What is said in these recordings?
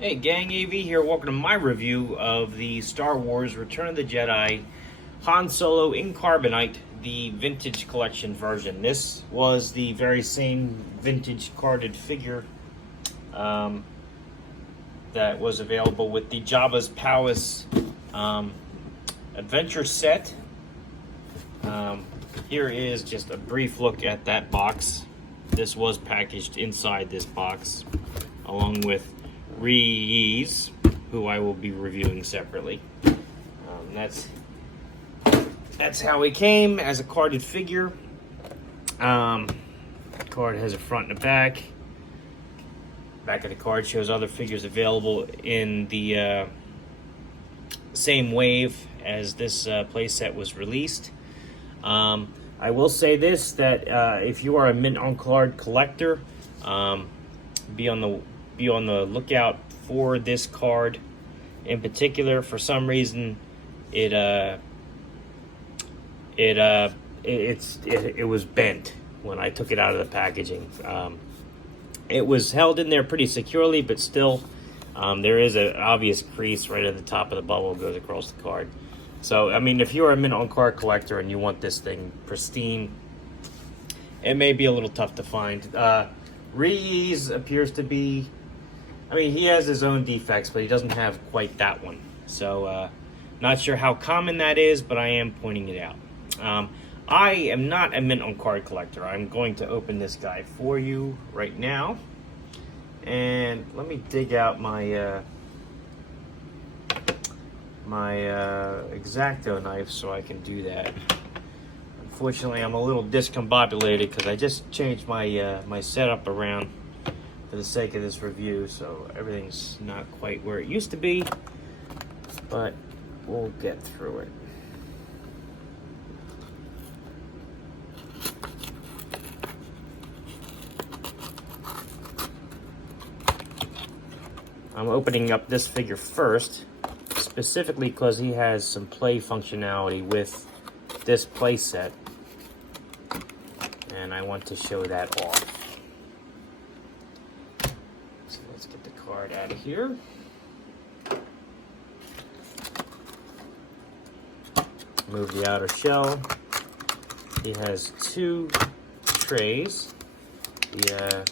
Hey gang, AV here. Welcome to my review of the Star Wars Return of the Jedi Han Solo in Carbonite, the vintage collection version. This was the very same vintage carded figure that was available with the Jabba's Palace adventure set. Here is just a brief look at that box. This was packaged inside this box along with Reese, who I will be reviewing separately. That's how he came as a carded figure. The card has a front and a back. Back of the card shows other figures available in the same wave as this playset was released. I will say this, that if you are a mint on card collector, be on the lookout for this card in particular. For some reason, it was bent when I took it out of the packaging. It was held in there pretty securely, but still, there is an obvious crease right at the top of the bubble that goes across the card. So, I mean, if you're a mint on card collector and you want this thing pristine, it may be a little tough to find. Reese appears to be, I mean, he has his own defects, but he doesn't have quite that one. So, not sure how common that is, but I am pointing it out. I am not a mint on card collector. I'm going to open this guy for you right now. And let me dig out my X-Acto knife so I can do that. Unfortunately, I'm a little discombobulated because I just changed my my setup around for the sake of this review, so everything's not quite where it used to be, but we'll get through it. I'm opening up this figure first, specifically because he has some play functionality with this play set, and I want to show that off. So let's get the card out of here. Move the outer shell. He has two trays. The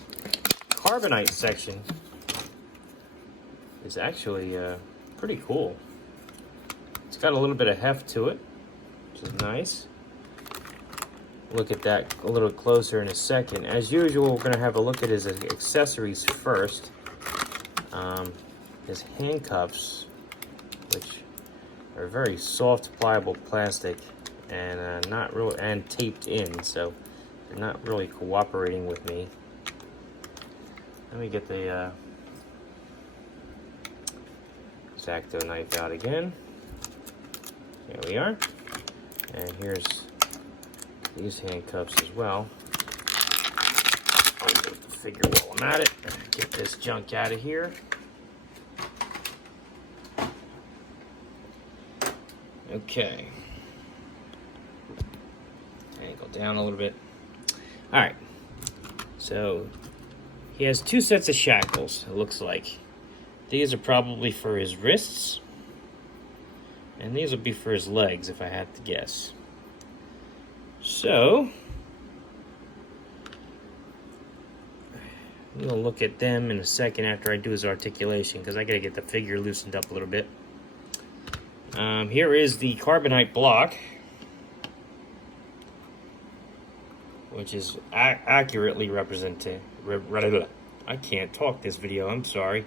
Carbonite section is actually pretty cool. It's got a little bit of heft to it, which is nice. Look at that a little closer in a second. As usual, we're going to have a look at his accessories first. His handcuffs, which are very soft, pliable plastic, and not real, and taped in, so they're not really cooperating with me. Let me get the X-Acto knife out again. There we are. And here's these handcuffs as well. I'll move the figure while I'm at it. Get this junk out of here. Okay. Angle down a little bit. Alright. So, he has two sets of shackles, it looks like. These are probably for his wrists. And these will be for his legs, if I had to guess. So, we'll look at them in a second after I do his articulation, because I gotta get the figure loosened up a little bit. Here is the Carbonite block, which is accurately represented. I can't talk this video, I'm sorry.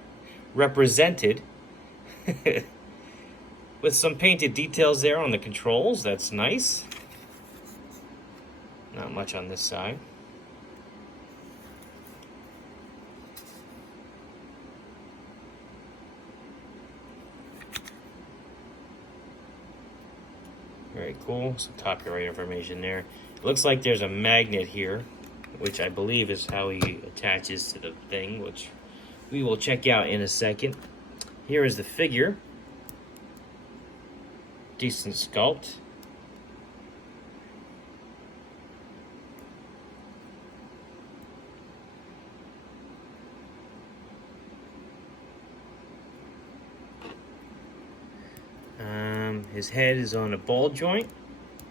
Represented with some painted details there on the controls. That's nice. Not much on this side. Very cool. Some copyright information there. It looks like there's a magnet here, which I believe is how he attaches to the thing, which we will check out in a second. Here is the figure. Decent sculpt. His head is on a ball joint.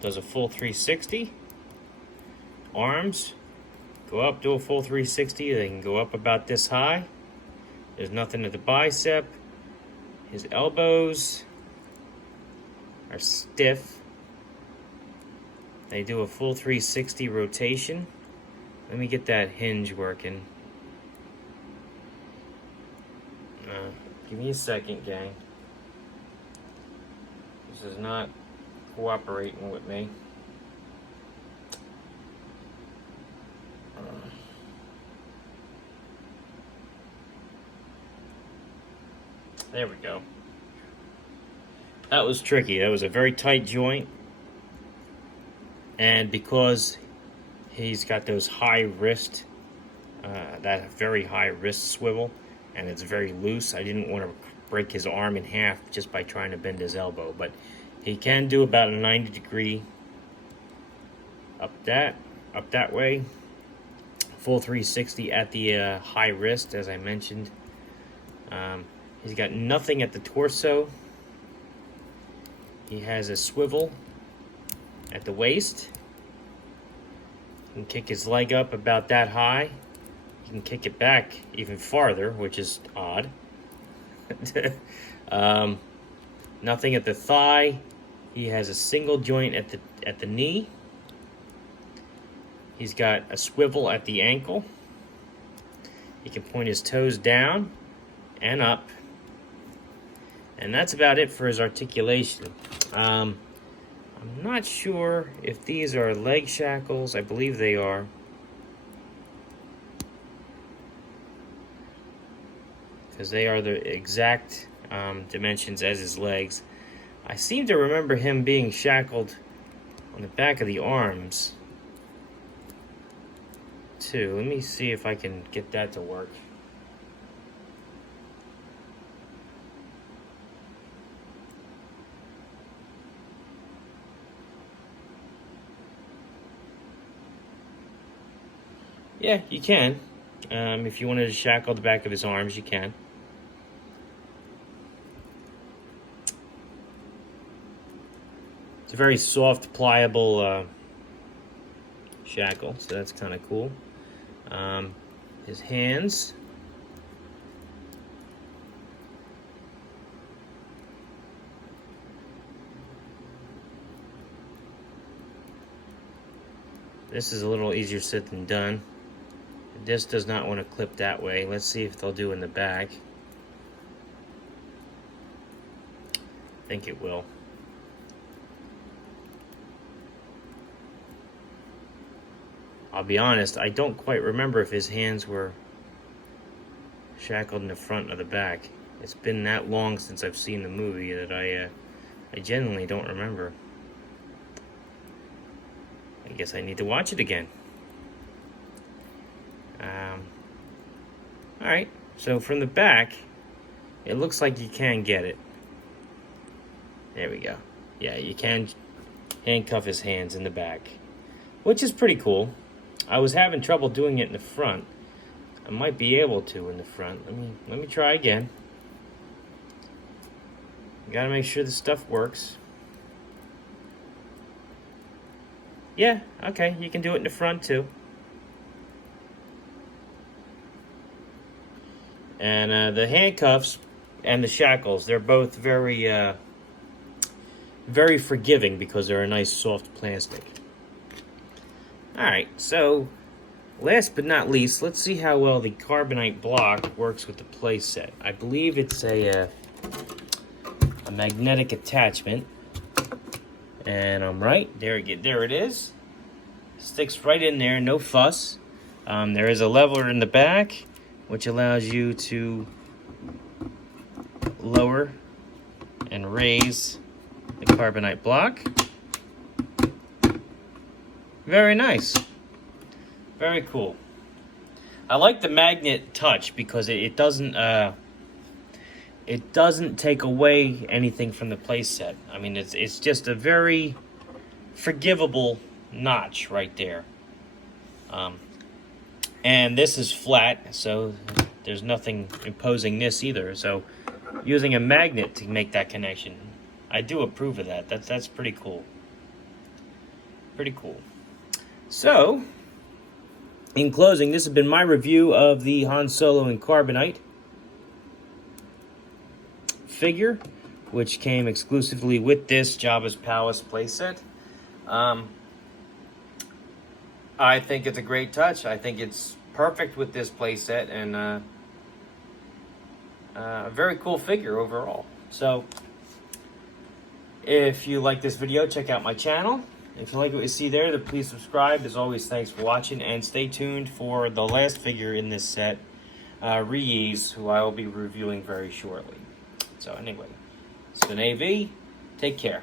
Does a full 360. Arms go up, do a full 360. They can go up about this high. There's nothing at the bicep. His elbows are stiff. They do a full 360 rotation. Let me get that hinge working. Give me a second, gang. This is not cooperating with me. There we go. That was tricky. That was a very tight joint. And because he's got those high wrist, that very high wrist swivel, and it's very loose, I didn't want to break his arm in half just by trying to bend his elbow. But he can do about a 90-degree up that way. Full 360 at the high wrist, as I mentioned. He's got nothing at the torso. He has a swivel at the waist. He can kick his leg up about that high. He can kick it back even farther, which is odd. Nothing at the thigh. He has a single joint at the knee. He's got a swivel at the ankle. He can point his toes down and up. And that's about it for his articulation. I'm not sure if these are leg shackles. I believe they are. Because they are the exact dimensions as his legs. I seem to remember him being shackled on the back of the arms too. Let me see if I can get that to work. Yeah, you can. If you wanted to shackle the back of his arms, you can. It's a very soft, pliable shackle, so that's kind of cool. His hands. This is a little easier said than done. This does not want to clip that way. Let's see if they'll do in the back. I think it will. I'll be honest, I don't quite remember if his hands were shackled in the front or the back. It's been that long since I've seen the movie that I genuinely don't remember. I guess I need to watch it again. Alright, so from the back, it looks like you can get it. There we go. Yeah, you can handcuff his hands in the back, which is pretty cool. I was having trouble doing it in the front. I might be able to in the front. Let me try again. You gotta make sure the stuff works. Yeah, okay, you can do it in the front too. And the handcuffs and the shackles, they're both very forgiving because they're a nice soft plastic. Alright, so last but not least, let's see how well the Carbonite block works with the playset. I believe it's a magnetic attachment. And I'm right. There it is. Sticks right in there, no fuss. There is a leveler in the back, which allows you to lower and raise the Carbonite block. Very nice. Very cool. I like the magnet touch because it doesn't take away anything from the playset. I mean, it's just a very forgivable notch right there. And this is flat, so there's nothing imposing this either. So using a magnet to make that connection I do approve of that. That's pretty cool. Pretty cool. So, in closing, this has been my review of the Han Solo and Carbonite figure, which came exclusively with this Jabba's Palace playset. I think it's a great touch. I think it's perfect with this playset, and a very cool figure overall. So, if you like this video, check out my channel. If you like what you see there, then please subscribe. As always, thanks for watching, and stay tuned for the last figure in this set, Reese, who I will be reviewing very shortly. So anyway, it's been AV. Take care.